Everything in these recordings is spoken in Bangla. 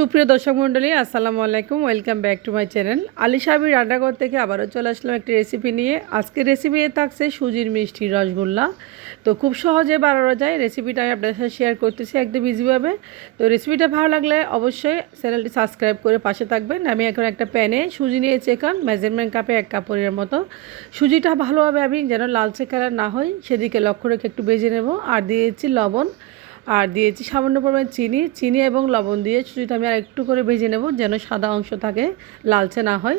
সুপ্রিয় দর্শক মণ্ডলী, আসসালামু আলাইকুম। Welcome back to my channel Alishabi রান্নাঘর থেকে আবারও চলে আসলাম একটি রেসিপি নিয়ে। আজকের রেসিপি থাকছে সুজির মিষ্টি রসগোল্লা। তো খুব সহজে বানানো যায় রেসিপিটা আমি আপনাদের সাথে শেয়ার করতেছি একদম ইজিভাবে। তো রেসিপিটা ভালো লাগলে অবশ্যই চ্যানেলটি সাবস্ক্রাইব করে পাশে থাকবেন। আমি এখন একটা প্যানে সুজি নিয়েছি, এখন মেজারমেন্ট কাপে 1 কাপ পরিমাণ মতো। সুজিটা ভালোভাবে আমি যেন লালচে কালার না হয় সেদিকে লক্ষ্য রেখে একটু ভেজে নেব। আর দিয়েছি লবণ, আর দিয়েছি সামান্য পরিমাণ চিনি এবং লবণ দিয়ে সুজিটা আমি আর একটু করে ভেজে নেব যেন সাদা অংশ থাকে, লালচে না হয়।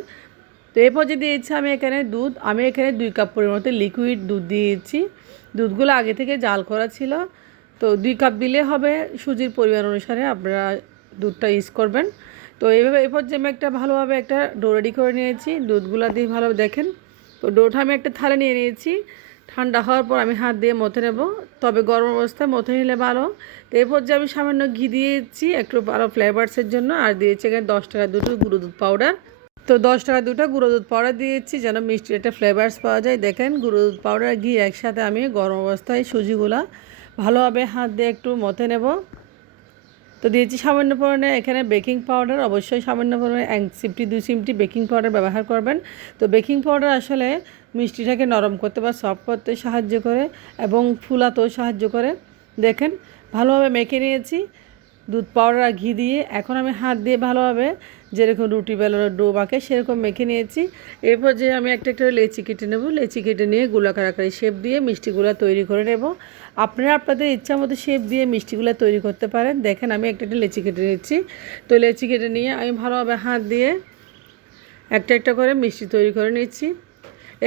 তো এরপর যে দিয়েছি আমি এখানে দুধ, আমি এখানে 2 কাপ পরিমাণ লিকুইড দুধ দিয়েছি। দুধগুলো আগে থেকে জাল করা ছিল। তো 2 কাপ দিলে হবে, সুজির পরিমাণ অনুসারে আপনারা দুধটা ইউজ করবেন। তো এইভাবে এরপর যে আমি একটা ভালোভাবে একটা ডো রেডি করে নিয়েছি দুধগুলো দিয়ে ভালোভাবে দেখেন। তো ডোটা আমি একটা থালে নিয়ে নিয়েছি। ঠান্ডা হওয়ার পর আমি হাত দিয়ে মথে নেব, তবে গরম অবস্থায় মথে নিলে ভালো। তো এরপর যে আমি সামান্য ঘি দিয়েছি একটু ভালো ফ্লেভারসের জন্য, আর দিয়েছি এখানে 10 টাকা দুটো গুঁড়ো দুধ পাউডার। তো 10 টাকা দুটো গুঁড়ো দুধ পাউডার দিয়েছি যেন মিষ্টির একটা ফ্লেভারস পাওয়া যায়। দেখেন গুঁড়ো দুধ পাউডার ঘি একসাথে আমি গরম অবস্থায় সুজিগুলা ভালোভাবে হাত দিয়ে একটু মথে নেব। তো দিয়েছি সামান্য পরিমাণে এখানে বেকিং পাউডার, অবশ্যই সামান্য পরিমাণে 1 চিমটি 2 চিমটি বেকিং পাউডার ব্যবহার করবেন। তো বেকিং পাউডার আসলে মিষ্টিটাকে নরম করতে বা সফট করতে সাহায্য করে এবং ফুলাতেও সাহায্য করে। দেখেন ভালোভাবে মেখে নিয়েছি দুধ পাউডার আর ঘি দিয়ে। এখন আমি হাত দিয়ে ভালোভাবে যেরকম রুটি বেলানোর ডো মাখে সেরকম মেখে নিয়েছি। এরপর যে আমি একটা একটা লেচি কেটে নেব, লেচি কেটে নিয়ে গোলাকার আকারে শেপ দিয়ে মিষ্টিগুলো তৈরি করে নেব। আপনারা আপনাদের ইচ্ছা মতো শেপ দিয়ে মিষ্টিগুলো তৈরি করতে পারেন। দেখেন আমি একটা একটা লেচি কেটে নিচ্ছি। তো লেচি কেটে নিয়ে আমি ভালোভাবে হাত দিয়ে একটা একটা করে মিষ্টি তৈরি করে নিচ্ছি।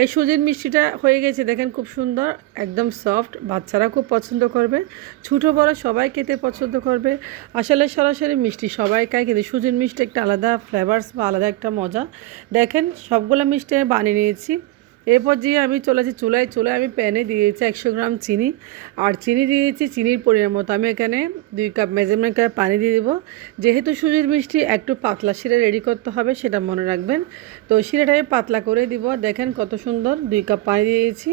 এই সুজির মিষ্টিটা হয়ে গেছে, দেখেন খুব সুন্দর, একদম সফট, বাচ্চারা খুব পছন্দ করবে, ছোটো বড় সবাই খেতে পছন্দ করবে। আসলে সরাসরি মিষ্টি সবাই খায়, কিন্তু সুজির মিষ্টি একটা আলাদা ফ্লেভারস বা আলাদা একটা মজা। দেখেন সবগুলো মিষ্টি আমি বানিয়ে নিয়েছি। এরপর যে আমি চলেছি চুলায় আমি প্যানে দিয়েছি 100 গ্রাম চিনি, আর চিনি দিয়েছি চিনির পরিমাণ মতো। আমি এখানে 2 কাপ মেজারমেন্ট কাপে পানি দিয়ে দেবো। যেহেতু সুজির মিষ্টি একটু পাতলা শিরা রেডি করতে হবে, সেটা মনে রাখবেন। তো শিরাটা আমি পাতলা করে দিব। দেখেন কত সুন্দর, 2 কাপ পানি দিয়েছি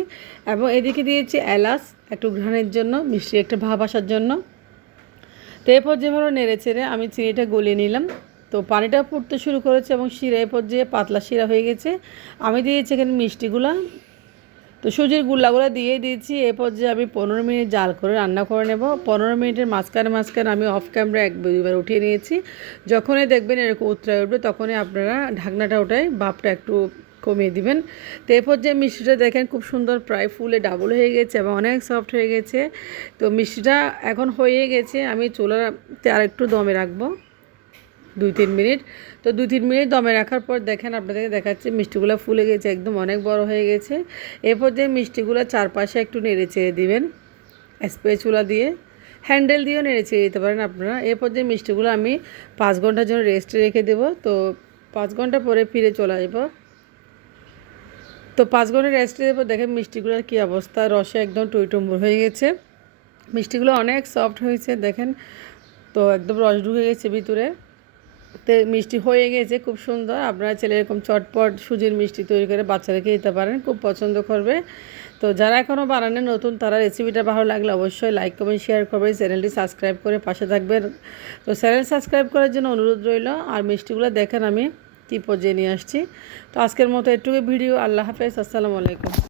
এবং এদিকে দিয়েছি এলাচ একটু ঘ্রাণের জন্য, মিষ্টি একটা ভাব আসার জন্য। তো এরপর যেভাবে নেড়ে চেড়ে আমি চিনিটা গলিয়ে নিলাম। তো পানিটা ফুটতে শুরু করেছে এবং শিরা এরপর যে পাতলা শিরা হয়ে গেছে। আমি দিয়েছি এখানে মিষ্টিগুলা, তো সুজির গুল্লাগুলো দিয়ে দিয়েছি। এরপর যে আমি 15 মিনিট জাল করে রান্না করে নেব। 15 মিনিটের মাঝখানে আমি অফ ক্যামেরা 1-2বার উঠিয়ে নিয়েছি। যখনই দেখবেন এরকম উতরায় উঠবে তখনই আপনারা ঢাকনাটা ওঠায় ভাপটা একটু কমিয়ে দিবেন। তো এরপর যে মিষ্টিটা দেখেন খুব সুন্দর প্রায় ফুলে ডাবল হয়ে গেছে এবং অনেক সফট হয়ে গেছে। তো মিষ্টিটা এখন হয়ে গেছে, আমি চুলাতে আর একটু দমে রাখবো 2-3 মিনিট। তো 2-3 মিনিট দমে রাখার পর দেখেন আপনাদেরকে দেখাচ্ছে মিষ্টিগুলো ফুলে গেছে, একদম অনেক বড় হয়ে গেছে। এরপর যে মিষ্টিগুলো চারপাশে একটু নেড়ে চেড়ে দিবেন স্প্যাচুলা দিয়ে, হ্যান্ডেল দিয়েও নেড়ে চেড়ে দিতে পারেন আপনারা। এরপর যে মিষ্টিগুলো আমি 5 ঘন্টার জন্য রেস্টে রেখে দেবো। তো 5 ঘন্টা পরে ফিরে চলে আসবো। তো 5 ঘন্টা রেস্টে দেবো। দেখেন মিষ্টিগুলোর কী অবস্থা, রসে একদম টইটুম্বুর হয়ে গেছে, মিষ্টিগুলো অনেক সফট হয়েছে দেখেন। তো একদম রস ঢুকে গেছে ভিতরে। তো মিষ্টি হয়ে গেছে খুব সুন্দর। আপনারা চাইলে এরকম চটপট সুজির মিষ্টি তৈরি করে বাচ্চাদেরকে দিতে পারেন, খুব পছন্দ করবে। তো যারা এখনও বানানো নতুন তারা রেসিপিটা ভালো লাগলে অবশ্যই লাইক কমেন্ট শেয়ার করবেন, চ্যানেলটি সাবস্ক্রাইব করে পাশে থাকবেন। তো চ্যানেল সাবস্ক্রাইব করার জন্য অনুরোধ রইল। আর মিষ্টিগুলো দেখেন আমি কী পর্যায়ে নিয়ে আসছি। তো আজকের মতো এটুকু ভিডিও। আল্লাহ হাফেজ, আসসালামু আলাইকুম।